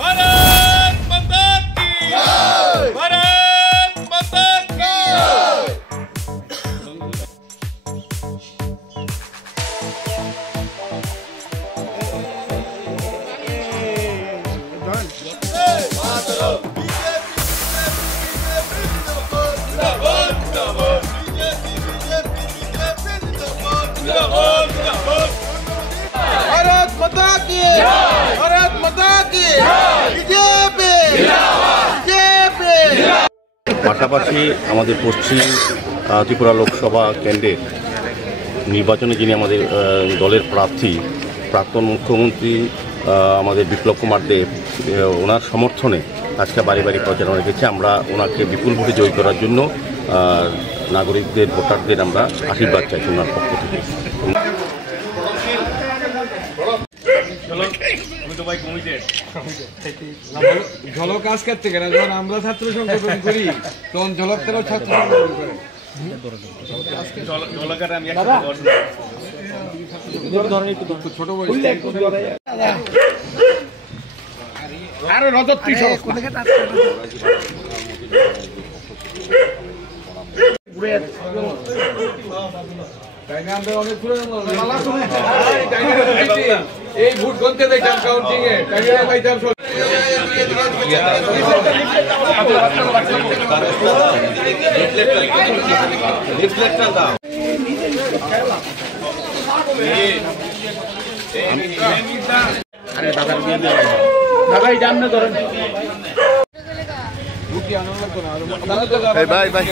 भारत माता की जय। भारत माता की जय। भारत माता की भारत माता की बीजेपी बीजेपी। পাশাপাশি আমাদের পশ্চিম ত্রিপুরা লোকসভা কেন্দ্রের নির্বাচনে যিনি আমাদের দলের প্রার্থী প্রাক্তন মুখ্যমন্ত্রী আমাদের বিপ্লব কুমার দেব, ওনার সমর্থনে আজকে বাড়ি বাড়ি প্রচারণা রেখেছে। আমরা ওনাকে বিপুল ভোটে জয়ী করার জন্য নাগরিকদের ভোটারদের আমরা আশীর্বাদ চাইছি ওনার পক্ষ থেকে। ঝলক কাজ করতে গেলে যখন আমরা ছাত্র সংগঠন করি তখন ঝলক তেরো ছাত্র সংগঠন করে ছোট বয়স আরো রজত্রী এই ভোট গণতে দেখলাম কাউন্টিং এ পাইতাম দাদা এই জান না ধরেন ভাই ভাই